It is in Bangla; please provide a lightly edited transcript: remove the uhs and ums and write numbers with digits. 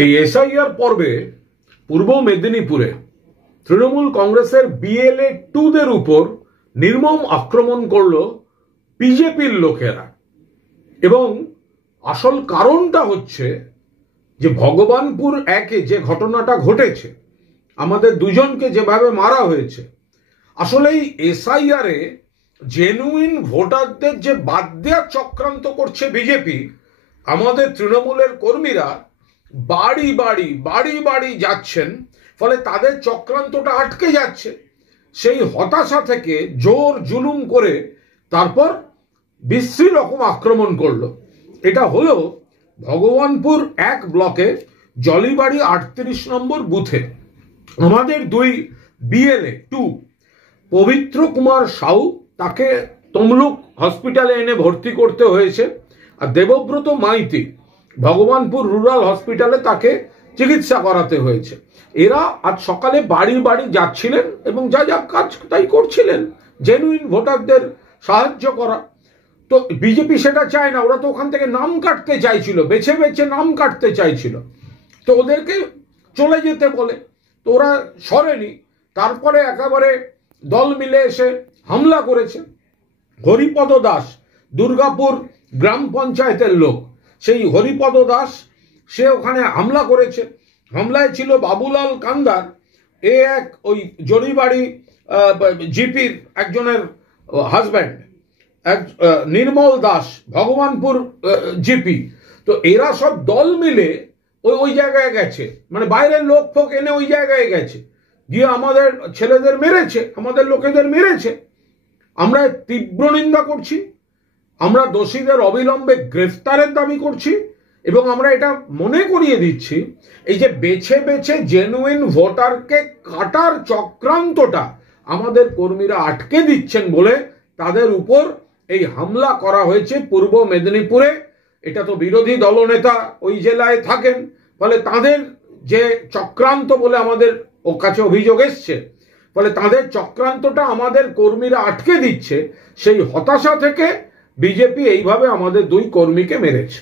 এই এসআইআর পর্বে পূর্ব মেদিনীপুরে তৃণমূল কংগ্রেসের বিএলএ 2দের উপর নির্মম আক্রমণ করল বিজেপির লোকেরা। এবং আসল কারণটা হচ্ছে যে ভগবানপুর 1-এ যে ঘটনাটা ঘটেছে, আমাদের দুজনকে যেভাবে মারা হয়েছে, আসলে এই এসআইআরে জেনুইন ভোটারদের যে বাদ দেওয়ার চক্রান্ত করছে বিজেপি, আমাদের তৃণমূলের কর্মীরা বাড়ি বাড়ি বাড়ি বাড়ি যাচ্ছেন, ফলে তাদের চক্রান্তটা আটকে যাচ্ছে। সেই হতাশা থেকে জোর জুলুম করে তারপর বিশ্রী রকম আক্রমণ করলো। এটা হলো ভগবানপুর 1 ব্লকে জলিবাড়ি 38 নম্বর বুথে আমাদের দুই বিএলএ 2 পবিত্র কুমার সাউ, তাকে তমলুক হসপিটালে এনে ভর্তি করতে হয়েছে, আর দেবব্রত মাইতি ভগবানপুর রুরাল হসপিটালে তাকে চিকিৎসা করাতে হয়েছে। এরা আজ সকালে বাড়ি বাড়ি যাচ্ছিলেন এবং যা যা কাজ তাই করছিলেন, জেনুইন ভোটারদের সাহায্য করা। তো বিজেপি সেটা চায় না, ওরা তো ওখান থেকে নাম কাটতে চাইছিল, বেছে বেছে নাম কাটতে চাইছিল, তো ওদেরকে চলে যেতে বলে, তো ওরা সরেনি। তারপরে একেবারে দল মিলে এসে হামলা করেছে। হরিপদ দাস, দুর্গাপুর গ্রাম পঞ্চায়েতের লোক, সেই হরিপদ দাস সে ওখানে হামলা করেছে। হামলায় ছিল বাবুলাল কান্দার, ওই জরিবাড়ি জিপির একজনের হাজব্যান্ড, নির্মল দাস ভগবানপুর জিপি। তো এরা সব দল মিলে ওই জায়গায় গেছে, মানে বাইরের লোক ফোক এনে ওই জায়গায় গেছে, গিয়ে আমাদের ছেলেদের মেরেছে, আমাদের লোকেদের মেরেছে। আমরা তীব্র নিন্দা করছি, আমরা দোষীদের অবিলম্বে গ্রেফতারের দাবি করছি, এবং আমরা এটা মনে করিয়ে দিচ্ছি এই যে বেছে বেছে জেনুইন ভোটারকে কাটার চক্রান্তটা আমাদের কর্মীরা আটকে দিচ্ছেন বলে তাদের উপর এই হামলা করা হয়েছে পূর্ব মেদিনীপুরে। এটা তো বিরোধী দলনেতা ওই জেলায় থাকেন, ফলে তাদের যে চক্রান্ত বলে আমাদের কাছে অভিযোগ এসছে, ফলে তাদের চক্রান্তটা আমাদের কর্মীরা আটকে দিচ্ছে। সেই হতাশা থেকে বিজেপি এইভাবে আমাদের দুই কর্মীকে মেরেছে।